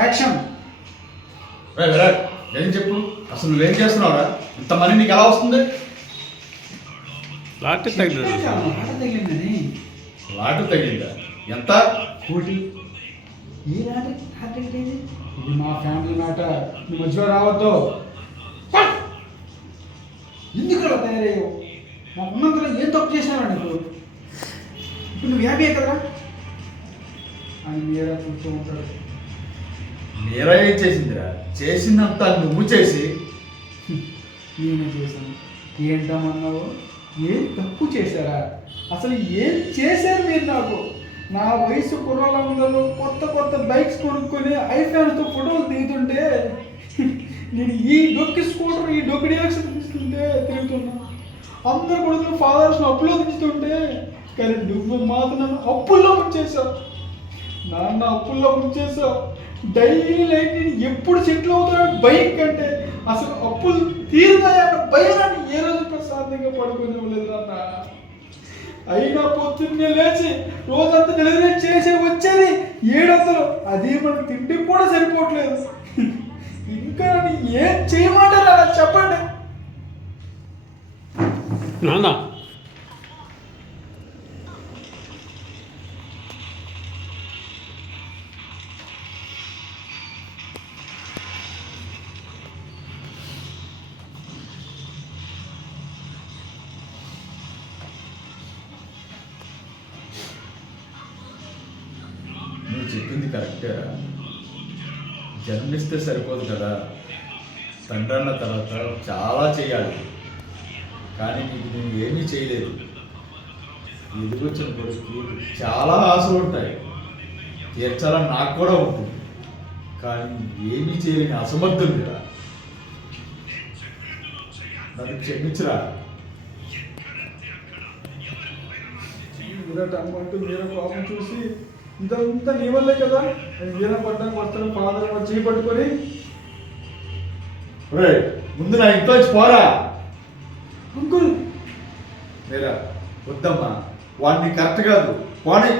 Action. Virat, ఏం చెప్పు, అసలు నువ్వేం చేస్తున్నావురా? ఇంత మనీ నీకు ఎలా వస్తుంది? లాటరీ తగిలింది. ఆట తగిలిందని. లాటరీ తగిలిందా? ఎంత? కోటి. ఏ ఆట తగిలింది? ఇది మా ఫ్యామిలీ మాట, నువ్వు మధ్యలో రావద్దు. ఎందుకు అలా తయారయ్యావు? మా ఉన్నంతలో ఏం తప్పు చేసినారా నీకు? ఇప్పుడు నువ్వు హ్యాపీ కదా అని మీరా చూస్తూ ఉంటాడు. మీరా ఏం చేసిందిరా? చేసిందంతా నువ్వు చేసి. నేనే చేశాను. ఏంటమన్నావు? ఏం తప్పు చేశారా? అసలు ఏం చేశారు మీరు నాకు? నా వయసు కుర్రలందరూ కొత్త కొత్త బైక్స్ కొనుక్కొని ఐఫోన్తో ఫోటోలు దిగుతుంటే నేను ఈ డొక్కి స్కూటర్ ఈ డొక్కి డైరెక్షన్ తీసుకుంటే తిరుగుతున్నా. అందరు కొడుకులు ఫాదర్స్ అప్పులో దించుతుంటే కానీ నువ్వు మాత్రం నన్ను అప్పుల్లో ముంచేశావు. నాన్న అప్పుల్లో ముంచేశావు. డైలీ లైఫ్ నేను ఎప్పుడు సెటిల్ అవుతానని భయం కంటే అసలు అప్పులు తీరుతాయన్న భయాన్ని ఏ రోజు ప్రశాంతంగా పడుకునేవ్వలేదు నాన్న. అయినా పొద్దున్నే లేచి రోజంతా డెలివరీ చేసి వచ్చేది 700. అది మనకు తిండి కూడా సరిపోవట్లేదు. ఇంకా ఏం చేయమంటారా చెప్పండి. నాన్న నువ్వు చెప్పింది కరెక్టేరా. జన్మిస్తే సరిపోదు కదా, తండ్రి అన్న తర్వాత చాలా చేయాలి. కానీ నీకు నేను ఏమీ చేయలేదు. ఎదుగొచ్చిన కొడుకు చాలా ఆశలు ఉంటాయి, తీర్చాలని నాకు కూడా ఉంటుంది. కానీ ఏమీ చేయలేని అసమర్థుడిరా. నన్ను క్షమించరా. విరాట్ అమ్మంటూ వీర కోపం చూసి ఇదంతా నీ వల్లే కదా అని వీర పడ్డానికి వస్తాను. ఫాదర్ చేయి పట్టుకొని ముందు నా ఇంట్లో వచ్చి పోరా. అంకుల్ మీరా వద్దమ్మా, వాడిని కరెక్ట్ కాదు, పోనీ.